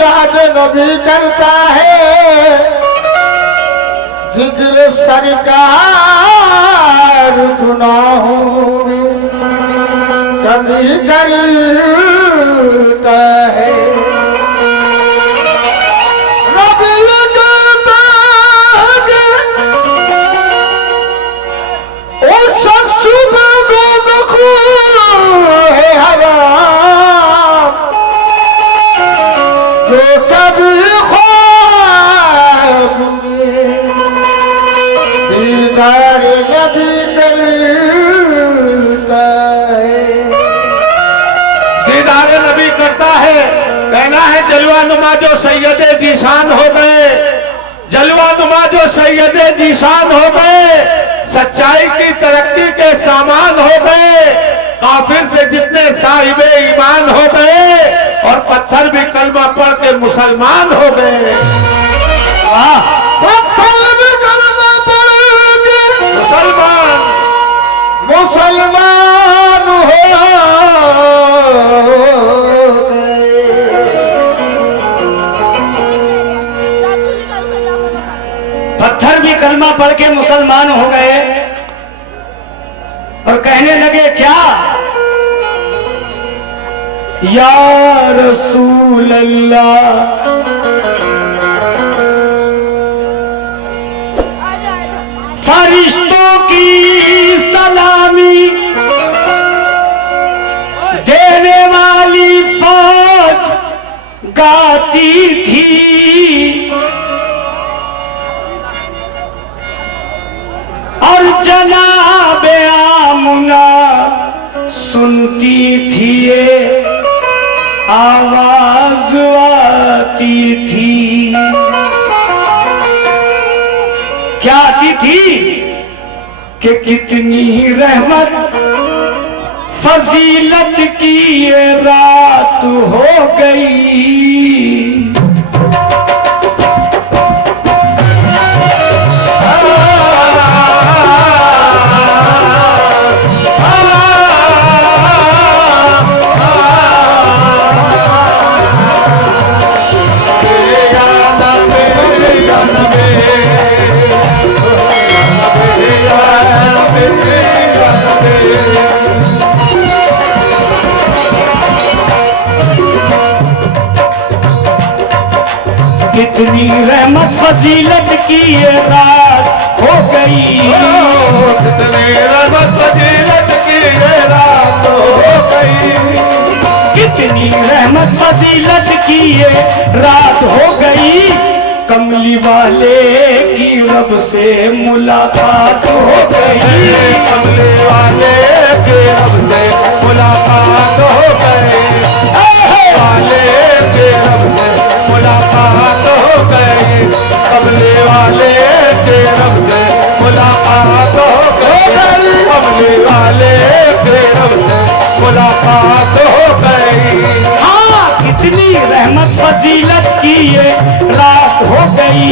याद नबी करता है, जिक्र सरकार गुनाहों में कमी करता है। कहना है जलवा नुमा जो सैयदे जीशान हो गए, जलवा नुमा जो सैयदे जीशान हो गए, सच्चाई की तरक्की के सामान हो गए, काफिर पे जितने साहिबे ईमान हो गए और पत्थर भी कलमा पढ़ के मुसलमान हो गए। पत्थर भी कलमा पढ़ के मुसलमान हो। पत्थर भी कलमा पढ़ के मुसलमान हो गए और कहने लगे क्या, या रसूल अल्लाह फरिश्तों की सलामी देने वाली फौज गाती थी, और जनाबे आमुना सुनती थी, ये आवाज आती थी। क्या आती थी कि कितनी रहमत फजीलत की ये रात हो गई। कितनी रहमत फजीलत की ये रात हो गई, कितनी रहमत फजीलत की ये रात हो गई, कितनी रहमत फजीलत की ये रात हो गई। कमली वाले की रब से मुलाकात हो गई, कमली वाले की रब से मुलाकात हो गई, वाले के रब से मुलाकात हो गई, कमली वाले के रब से मुलाकात हो गई, कमली वाले के रब से मुलाकात हो गई। हाँ, कितनी रहमत फजीलत की ये रात हो गई,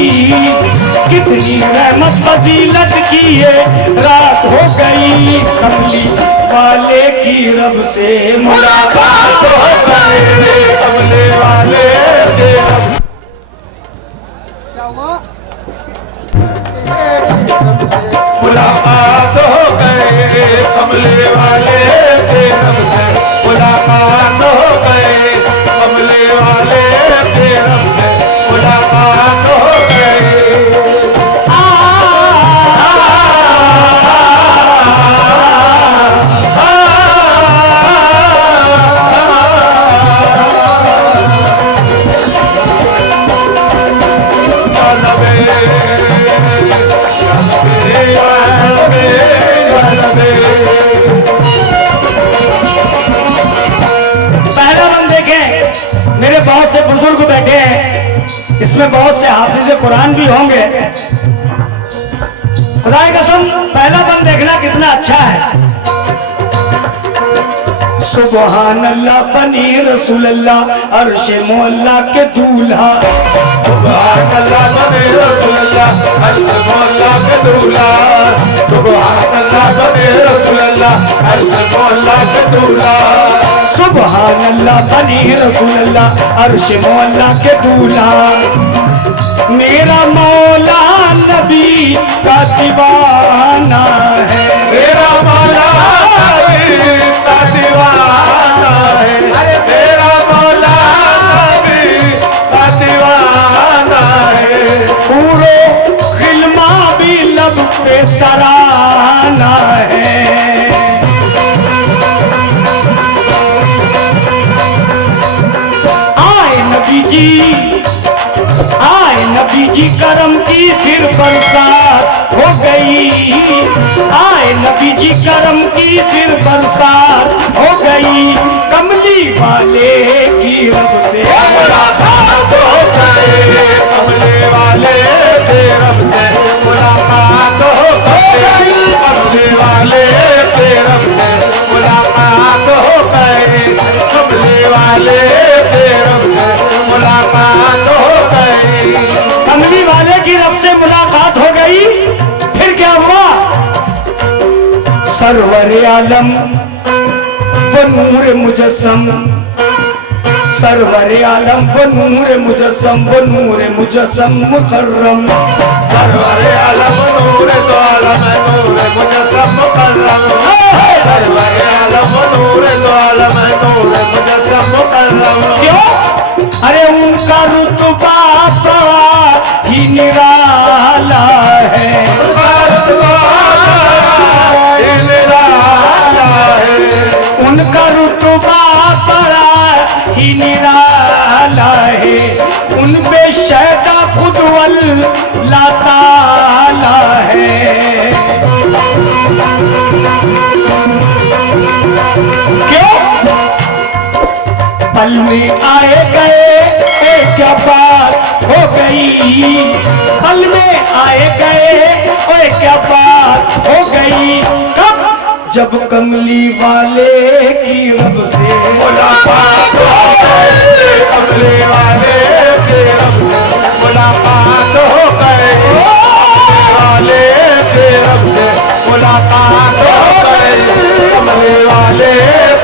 कितनी रहमत फजीलत की ये रात हो गई। कमली वाले की रब से मुलाकात हो गई, कमली वाले के रब मुलाकात हो गए, कमले वाले के रब से मुलाकात हो गए, कमले वाले के रब से मुलाकात हो गए। मेरे बहुत से बुजुर्ग बैठे हैं, इसमें बहुत से हाफिज कुरान भी होंगे। खुदा की कसम पहला बंद देखना कितना अच्छा है। सुबहान अल्लाह बनी रसूल अल्लाह अर्श मोहल्ला के दूल्हा। सुभान अल्लाह बने रसूल अल्लाह अर्श मोहल्ला के दूल्हा। सुभान अल्लाह बने रसूल अल्लाह अर्श मोहल्ला के दूल्हा। सुबहान अल्लाह बनी रसूल अल्लाह अर्श मोहल्ला के दूल्हा। मेरा मौला नबी का दीवाना है, मेरा मौला नबी का दीवाना है। अरे मेरा मौला नबी का दीवाना है। पूरो खिलमा भी लब पे तराना है। आए नबी जी करम की फिर बरसात हो गई। आए नबी जी करम की फिर बरसात हो गई। कमली वाले की रब से मुलाकात हो गई। कमले वाले के रब से मुलाकात हो गई। कमले वाले के रब से मुलाकात हो गई। कमले वाले के रब से मुलाकात हो गई। कमली वाले की रब से मुलाकात हो गई। फिर क्या हुआ? सरवर आलम वो नूर मुजस्सम, सरवर आलम वो नूर मुजस्सम, वो नूर मुजस्सम मुकर्रम। सरवर आलम नूर तो आलम है, नूर मुजस्सम मुकर्रम। सरवर आलम नूर तो आलम है, नूर मुजस्सम मुकर्रम। क्यों? अरे उनका रुतबा बड़ा ही निराला है। उनका रुतबा बड़ा ही निराला है। उन पे शैदा खुद अल्लाह ताला है। क्यों? पल में आए गए क्या बात हो गई। पल में आए गए क्या बात हो गई। कब? जब कमली वाले की रब से मुलाकात हो गई। कमले वाले के रब से मुलाकात हो गई। कमले वाले के रब से मुलाकात हो गई। कमले वाले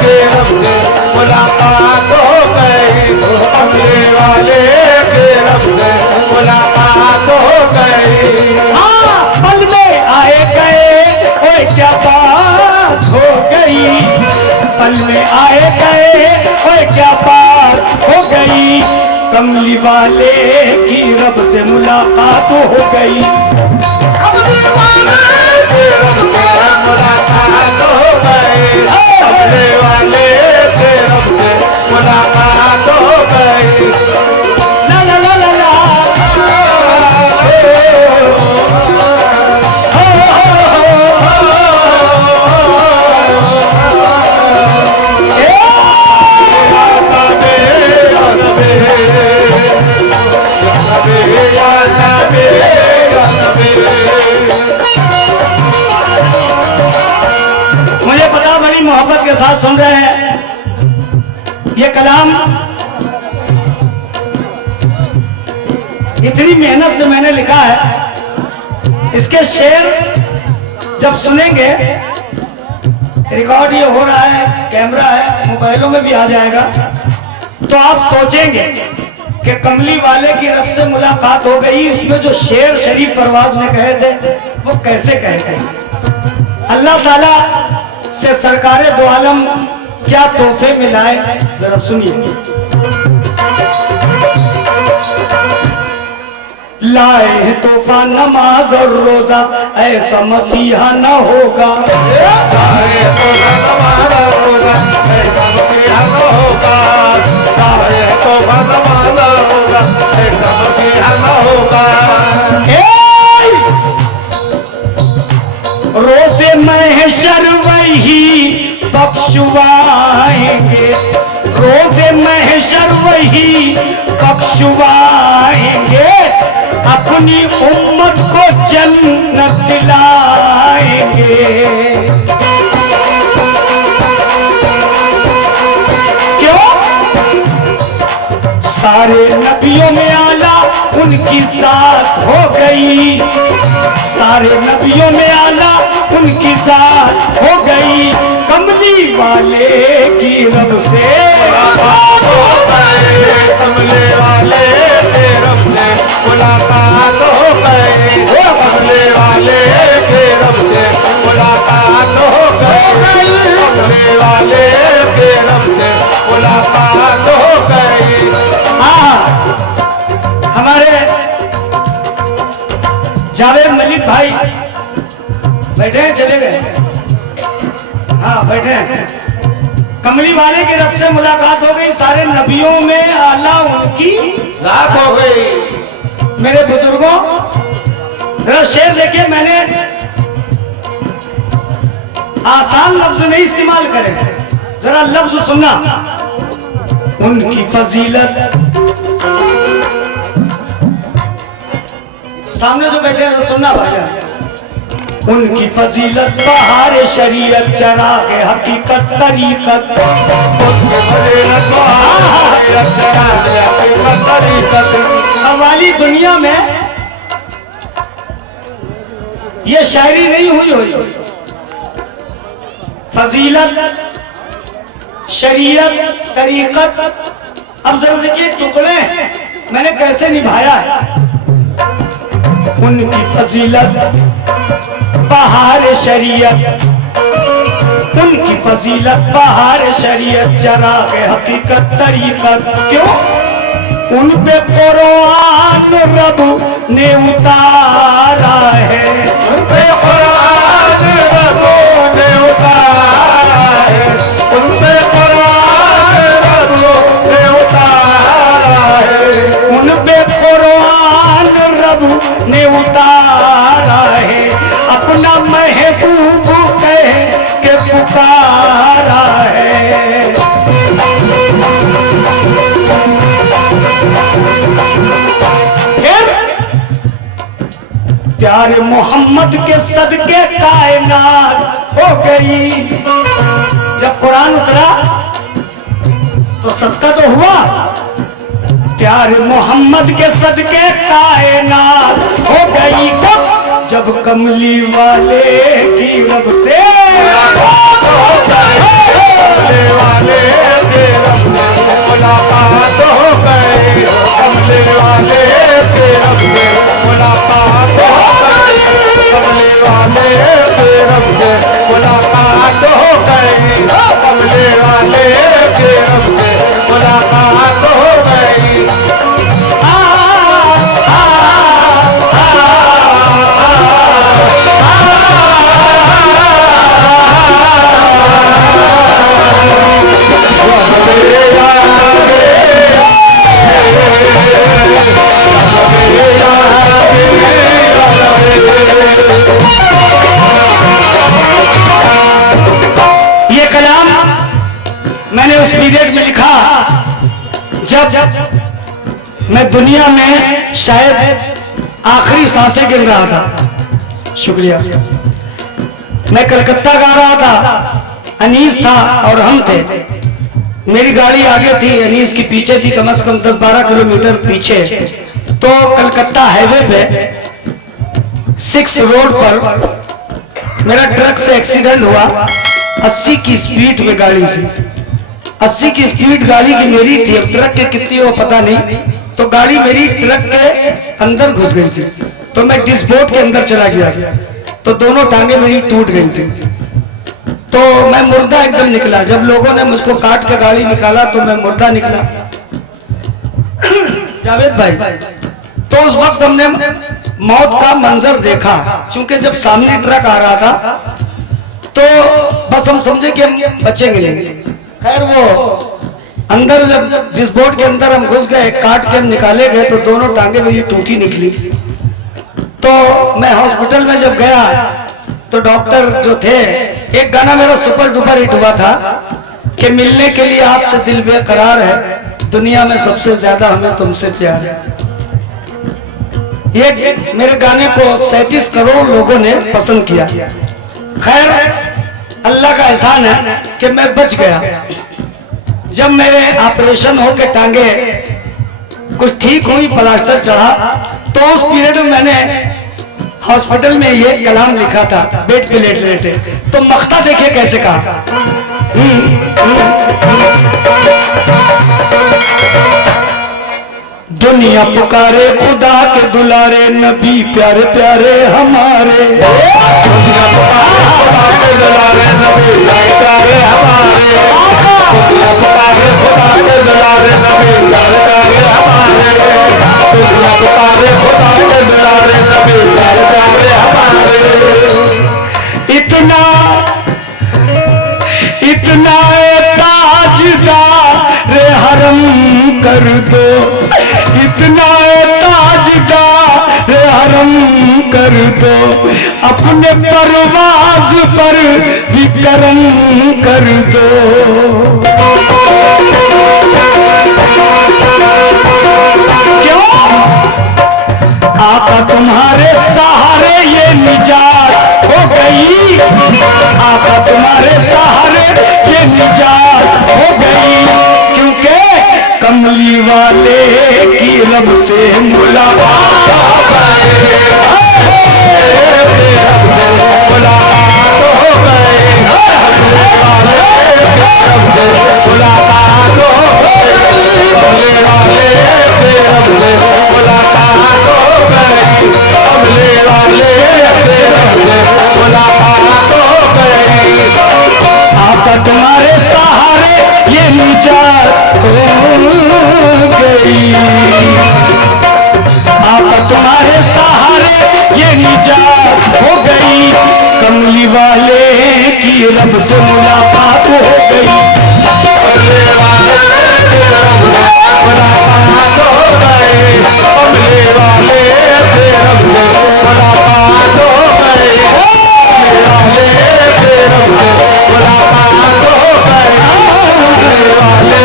के रब से मुलाकात हो गई। कमले वाले के रब से मुलाकात हो गई। हाँ, पल में आए गए ओए क्या बात हो गई। पल में आए गए ओए क्या बात हो गई। कमली वाले की रब से मुलाकात हो गई। कमले वाले के रब से मुलाकात हो गई। कमले वाले के रब से मुलाकात हो गई। ला ला ला ला ला। मुझे पता बड़ी मोहब्बत के साथ सुन रहे हैं ये कलाम। इतनी मेहनत से मैंने लिखा है। इसके शेर जब सुनेंगे, रिकॉर्ड ये हो रहा है, कैमरा है, मोबाइलों में भी आ जाएगा, तो आप सोचेंगे कि कमली वाले की रब से मुलाकात हो गई। उसमें जो शेर शरीफ परवाज ने कहे थे वो कैसे कहे थे। अल्लाह ताला से सरकारे दो आलम क्या तोहफे मिलाए, जरा सुनिए। लाए है तोहफा नमाज और रोजा, ऐसा मसीहा न होगा। लाए तो हमारा रोजा, ऐसा मसीहा न होगा। लाए तो हमारा रोजा, ऐसा मसीहा न होगा। रोजे महशर वही बख्शवाएंगे। रोजे महशर वही बख्शवाएंगे। अपनी उम्मत को जन्नत दिलाएंगे। सारे नबियों में आला उनकी जात हो गई, सारे नबियों में आला उनकी जात हो गई। कमली वाले की रब से मुलाकात हो गई, कमले वाले के रब से मुलाकात हो गई, कमले वाले के रब से मुलाकात हो गई, कमले वाले के रब से मुलाकात हो गई। हाँ, हमारे जावेद मलिक भाई बैठे हैं, चले गए? हाँ बैठे हैं। कमली वाले के रब से मुलाकात हो गई, सारे नबियों में आला उनकी जात हो गई। मेरे बुजुर्गों जरा शेर देखिए, मैंने आसान लफ्ज नहीं इस्तेमाल करे, जरा लफ्ज सुनना। उनकी फजीलत, सामने जो बैठे हैं सुनना भाई। उनकी फजीलत बहार शरीयत चराग हकीकत तरीकत, उनके फजीलत बहार चराग हकीकत तरीकत। हवाली दुनिया में ये शायरी नहीं हुई। फजीलत, शरीयत, तरीकत, अब जरा देखिए टुकड़े मैंने कैसे निभाया है। उनकी फजीलत बहार शरीयत, उनकी फजीलत बहार शरीयत चराग हकीकत तरीकत। क्यों? उन पे कुरान रब ने उतारा है, उन पे कुरान रब ने उतारा है, उन पे कुरान रब ने उतारा है, उन पे कुरान रब ने उतारा है। अपना महबूब कह के पुकारा है। प्यारे मोहम्मद के सदके कायनात हो गई। जब कुरान उतरा तो सदका तो हुआ, प्यारे मोहम्मद के सदके कायनात हो गई। कब? जब कमली वाले की रब से मुलाकात हो गई, कमले वाले के रब से मुलाकात हो गई, कमले वाले के रब से मुलाकात हो गई, कमले वाले के रब से मुलाकात हो गई, कमले वाले के रब से मुलाकात हो गई। ये कलाम मैंने उस पीरियड में लिखा जब मैं दुनिया में शायद आखिरी सांसें गिन रहा था। शुक्रिया। मैं कलकत्ता गा रहा था, अनीस था और हम थे। मेरी गाड़ी आगे थी, अनीस की पीछे थी, कम से कम 10-12 किलोमीटर पीछे। तो कलकत्ता हाईवे पे 6 रोड पर मेरा ट्रक से एक्सीडेंट हुआ। 80 की स्पीड में गाड़ी से, 80 की स्पीड गाड़ी की मेरी थी। अब ट्रक के कितनी हो पता नहीं, तो गाड़ी मेरी ट्रक के अंदर घुस गई थी। तो मैं डिस्बोर्ड के अंदर चला गया, तो दोनों टांगे मेरी टूट गई थी। तो मैं मुर्दा एकदम निकला। जब लोगों ने मुझको काट के गाड़ी निकाला तो मैं मुर्दा निकला। जावेद भाई, तो उस वक्त हमने मौत का मंजर देखा, क्योंकि जब सामने ट्रक आ रहा था तो बस हम समझे कि हम बचेंगे नहीं। खैर वो अंदर जब डिस्बोर्ड के अंदर हम घुस गए, काट के हम निकाले गए तो दोनों टांगे मेरी टूटी निकली। तो मैं हॉस्पिटल में जब गया तो डॉक्टर जो थे, एक गाना मेरा सुपर डुपर हिट हुआ था कि मिलने के लिए आपसे दिल बेकरार है, दुनिया में सबसे ज्यादा हमें तुमसे प्यार है। ये मेरे गाने को 37 करोड़ लोगों ने पसंद किया। खैर अल्लाह का एहसान है कि मैं बच गया। जब मेरे ऑपरेशन हो के टांगे कुछ ठीक हुई, प्लास्टर चढ़ा, तो उस पीरियड में मैंने हॉस्पिटल में ये कलाम लिखा था, बेड पे लेटे लेटे। तो मख्ता देखिए कैसे कहा, दुनिया पुकारे खुदा के दुलारे, नबी प्यारे प्यारे हमारे। दुनिया पुकारे खुदा के दुलारे, नबी प्यारे प्यारे हमारे। दुनिया पुकारे खुदा के दुलारे, नबी प्यारे प्यारे हमारे। दुनिया पुकारे खुदा के दुलारे, नबी प्यारे प्यारे हमारे। इतना इतना ताजदार हरम कर दो, इतना ताजदार हरम कर दो, अपने परवाज पर भी करम कर दो। क्यों? आका तुम्हारे सहारे ये निजात हो गई, आका तुम्हारे सहारे ये निजात हो गई, क्योंकि कमली वाले की रब से मुलाकात हो गई। मुलाकात हो गई, कमले वाले के रब से मुलाकात हो गई। कमले वाले के रब से मुलाकात हो गई। कमले वाले के रब से मुलाकात हो गई। आका तुम्हारे सहारे ये निजात हो गई, आका तुम्हारे सहारे ये निजात हो गई, कमली वाले की रब से मुलाकात हो गई। कमले वाले के रब से मुलाकात हो गई। कमले वाले के रब से मुलाकात हो गई। कमले वाले के रब से मुलाकात हो गई। कमले वाले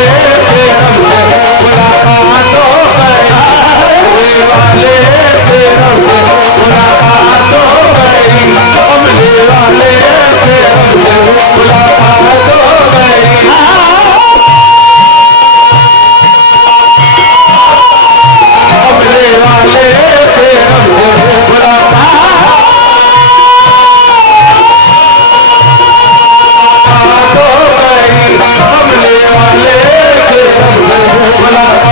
के रब से मुलाकात हो गई। कमले वाले के रब से मुलाकात हो गई। कमले वाले के रब से मुलाकात हो गई। कमले वाले के रब से मुलाकात हो गई। कमले वाले के रब से मुलाकात